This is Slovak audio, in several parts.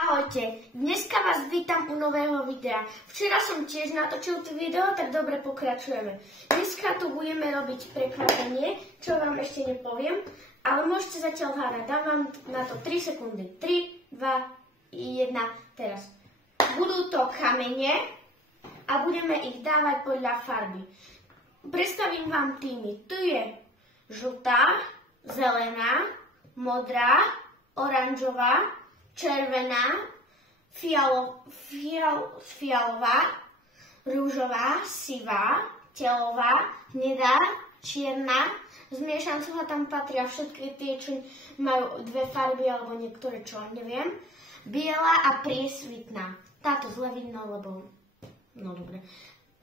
Ahojte, dneska vás vítam u nového videa. Včera som tiež natočil to video, tak dobre pokračujeme. Dneska tu budeme robiť prekvapenie, čo vám ešte nepoviem, ale môžete zatiaľ hádať. Dám vám na to 3 sekundy. 3, 2, 1, teraz. Budú to kamene a budeme ich dávať podľa farby. Predstavím vám týmy. Tu je žltá, zelená, modrá, oranžová, červená, fialová, rúžová, sivá, telová, hnedá, čierna. Z miešancova tam patria všetky tie, čo majú dve farby, alebo niektoré, čo neviem. Biela a priesvitná. Táto zle vidno, lebo... No dobre.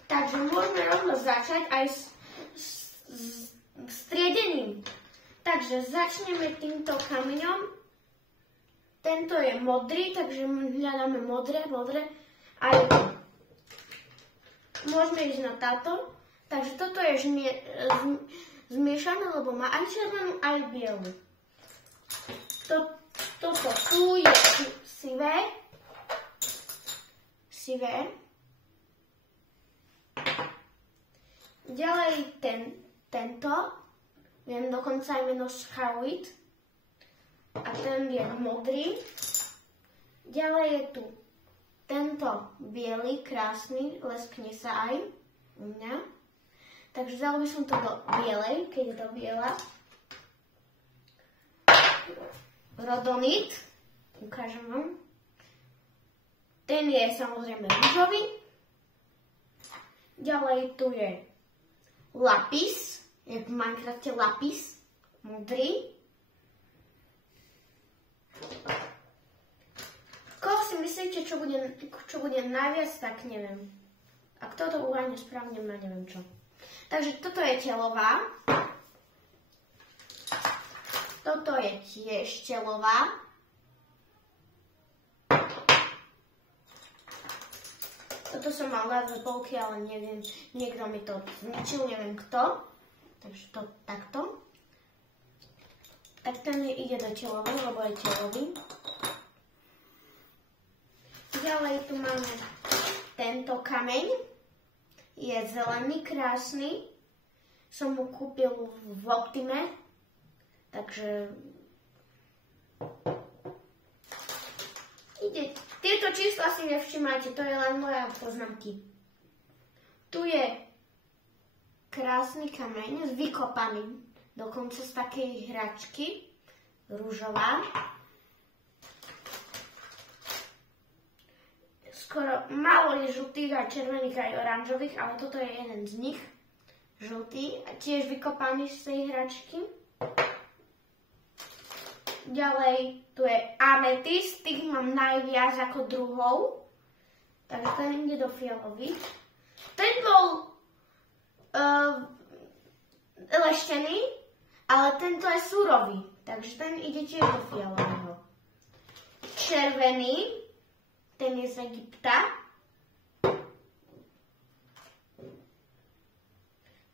Takže môžeme rovno začať aj s striedením. Takže začneme týmto kameňom. Tento je modrý, takže hľadáme modré. Aj môžeme ísť na táto. Takže toto je zmiešané, lebo má aj červenú, aj bielu. Toto tu je sivé. Ďalej tento, viem dokonca aj meno Scarlet. A ten je modrý. Ďalej je tu tento biely, krásny, leskne sa aj u mňa. Takže dal by som to do bielej, keď je to biela. Rodonit, ukážem vám. Ten je samozrejme rúžový. Ďalej tu je lapis, je v Minecrafte lapis, modrý. Koho si myslíte, čo bude najviac, tak neviem. A kto to uváňa správne, ma neviem čo. Takže toto je telová. Toto je tiež telová. Toto som mal dať za polky, ale neviem. Niekto mi to zničil, neviem kto. Takže to takto. Tak ten ide do telovej, lebo je telový. Ďalej tu máme tento kameň. Je zelený, krásny. Som ho kúpil v Optime. Takže... Tieto čísla si nevšimajte, to je len moje poznámky. Tu je krásny kameň, vykopaný. Dokonca z takej hračky, rúžová. Skoro málo je žltých a červených aj oranžových, ale toto je jeden z nich. Žltý, tiež vykopaný z tej hračky. Ďalej tu je ametist, tých mám najviac ako druhou. Takže ten ide do fialových. Ten bol leštený, ale tento je surový, takže ten ide tiež do fialového. Červený, ten je z Egypta.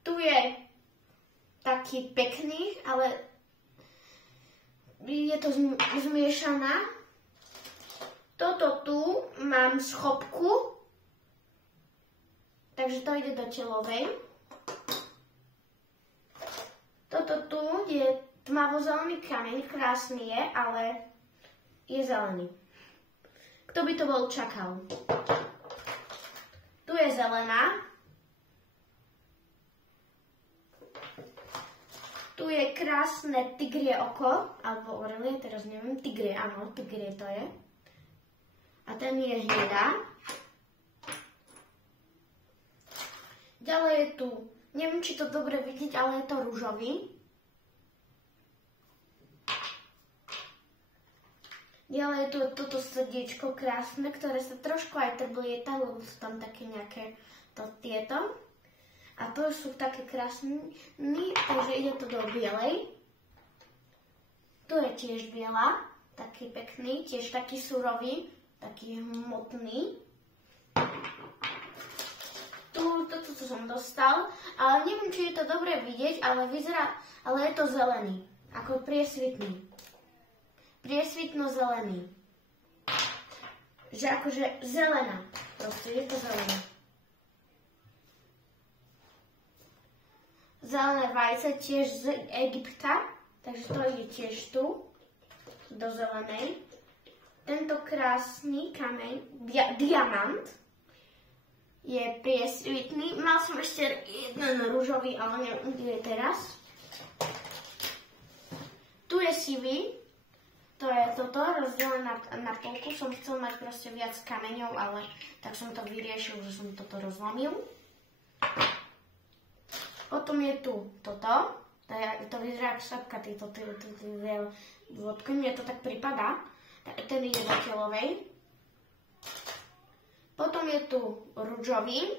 Tu je taký pekný, ale je to zmiešaná. Toto tu mám schopku, takže to ide do telovej. Toto tu je tmavozelený kameň, krásny je, ale je zelený. Kto by to bol čakal? Tu je zelená. Tu je krásne tigrie oko, alebo orelie, teraz neviem, tigrie, áno, tigrie to je. A ten je hnedá. Ďalej je tu, neviem, či to dobre vidieť, ale je to rúžový. Ďalej je tu toto srdiečko krásne, ktoré sa trošku aj trblieta, lebo sú tam také nejaké tieto. A to sú také krásne, takže ide to do bielej. Tu je tiež biela, taký pekný, tiež taký surový, taký hmotný. Toto som dostal, ale neviem, či je to dobre vidieť, ale je to zelený, ako priesvitný. Priesvitno-zelený. že akože zelená. Proste je to zelená. Zelené vajce tiež z Egypta, takže to ide tiež tu, do zelenej. Tento krásny kameň, diamant, je priesvitný. Mal som ešte jeden ružový, ale neviem, kde je teraz. Tu je sivý, to je toto, rozdelené na polku. Som chcel mať proste viac kameňov, ale tak som to vyriešil, že som toto rozlomil. Potom je tu toto, to vyzerá ako šapka, týto vodky, mne to tak pripadá. Ten ide do telovej. Potom je tu ružový.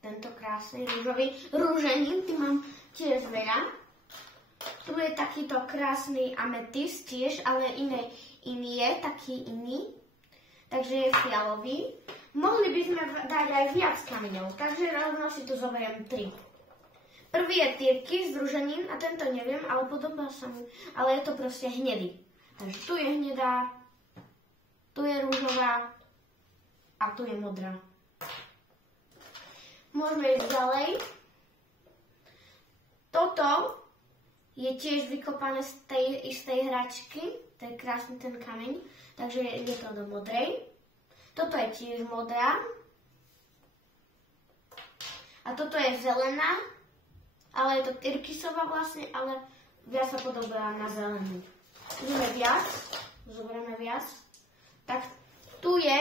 Tento krásny ružový. Rúženín, ty mám tiež veľa. Tu je takýto krásny ametist tiež, ale iný je, taký iný. Takže je fialový. Mohli by sme dať aj viac kameňov, takže rovno si tu zoberiem 3. Prvý je Tyrkis z ruženín a tento neviem, ale podobá sa mi, ale je to proste hnedý. Takže tu je hnedá, tu je rúžová a tu je modrá. Môžeme ísť ďalej. Toto je tiež vykopané z tej istej hračky, to je krásny ten kameň, takže je to do modrej. Toto je tiež modrá. A toto je zelená, ale je to tyrkysová vlastne, ale viac sa podobá na zelenú. Ideme viac, zoberieme viac. Tak tu je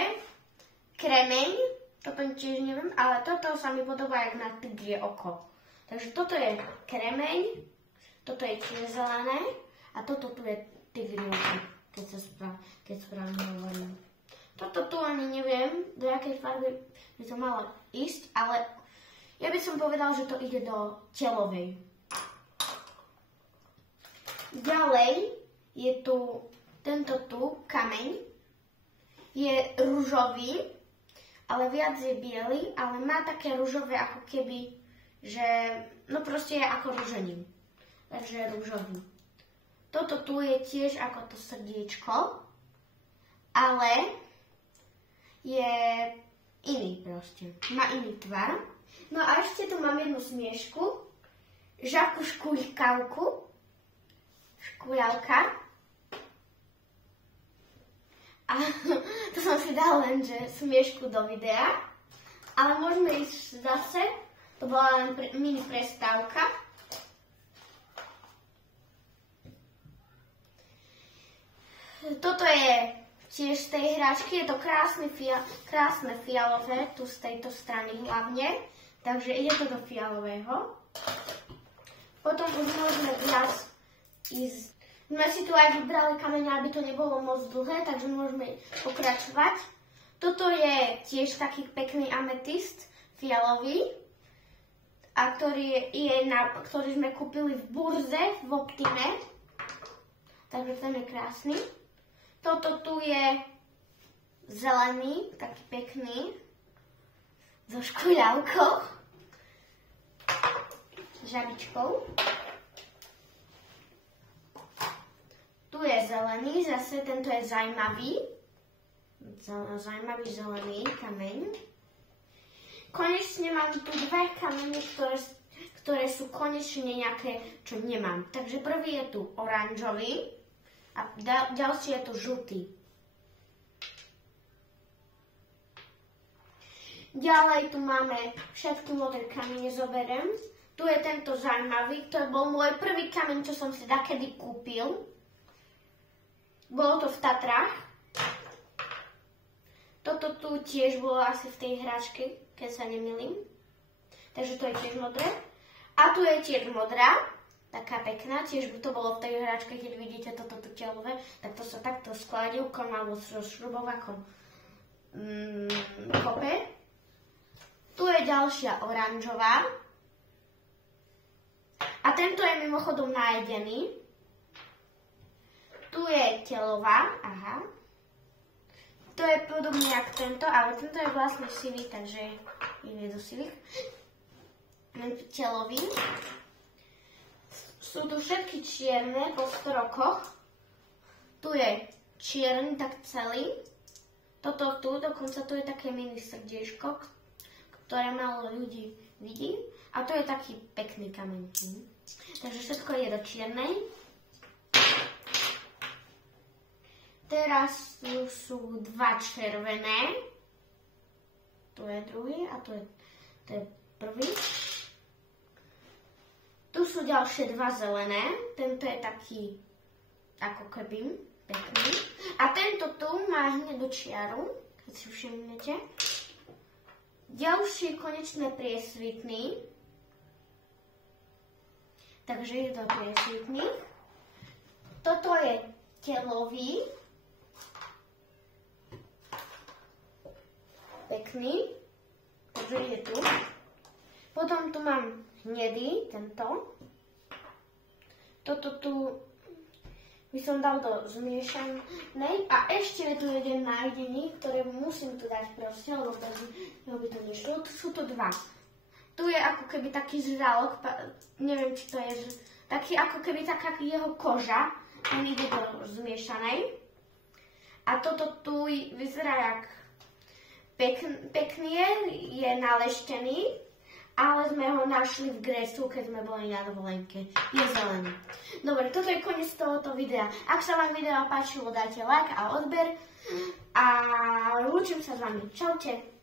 kremeň, toto tiež neviem, ale toto sa mi podobá jak na tigrie oko. Takže toto je kremeň, toto je tiež zelené a toto tu je tigrie oko, keď správne hovorím. Toto tu ani neviem, do jakej farby by to malo ísť, ale ja by som povedal, že to ide do telovej. Ďalej je tu tento tu kameň. Je ružový, ale viac je biely, ale má také ružové ako keby, že no proste je ako ruženín. Takže je ružový. Toto tu je tiež ako to srdiečko, ale je iný proste. Má iný tvar. No a ešte tu mám jednu smiešku. Žabku škúľkavku. Škúľavka. A to som si dal len, že smiešku do videa. Ale môžeme ísť zase. To bola len mini prestávka. Toto je tiež z tej hračky. Je to krásne fialové, tu z tejto strany hlavne. Takže ide to do fialového. Potom už môžeme viac ísť. My si tu aj vybrali kameňa, aby to nebolo moc dlhé, takže môžeme pokračovať. Toto je tiež taký pekný ametist, fialový, a ktorý sme kúpili v burze, v Optime. Takže ten je krásny. Toto tu je zelený, taký pekný, so škuľavkou, žabičkou. Tu je zelený, zase tento je zajímavý zelený kameň. Konečne mám tu dve kamene, ktoré sú konečne nejaké, čo nemám. Takže prvý je tu oranžový a ďalší je tu žltý. Ďalej tu máme všetky modré kamene, zoberiem. Tu je tento zaujímavý, to bol môj prvý kameň, čo som si dakedy kúpil. Bolo to v Tatrách. Toto tu tiež bolo asi v tej hračke, keď sa nemýlim. Takže to je tiež modré. A tu je tiež modrá, taká pekná, tiež to bolo v tej hračke, keď vidíte toto telové, tak to sa takto s kladivkom alebo s rozšrubovakom kope. Tu je ďalšia oranžová. A tento je mimochodom najedený. Tu je telová, aha. To je podobne jak tento, ale tento je vlastne sivý, takže ide do sivých. Telový. Sú tu všetky čierne po 100 rokoch. Tu je čierny, tak celý. Toto tu, dokonca tu je také mini srdiečko, ktoré málo ľudí vidí. A to je taký pekný kameň. Takže všetko je do čiernej. Teraz tu sú dva červené. Tu je druhý a tu je prvý. Tu sú ďalšie dva zelené. Tento je taký ako keby pekný. A tento tu má hnedú čiaru, keď si všimnete. Ďalší konečne priesvitný. Takže je to priesvitný. Toto je telový. Pekný. Takže je tu. Potom tu mám hnedý, tento. Toto tu by som dal do zmiešanej. A ešte je tu jeden nájdený, ktorý musím tu dať proste, lebo by to nešlo. Sú to dva. Tu je ako keby taký žralok, neviem, či to je taký ako keby taká jeho koža. On ide do zmiešanej. A toto tu vyzerá jak pekný je naleštený, ale sme ho našli v Grécku, keď sme boli na dovolenke. Je zelený. Dobre, toto je koniec tohoto videa. Ak sa vám video páčilo, dajte like a odber. A lúčim sa s vami. Čaute.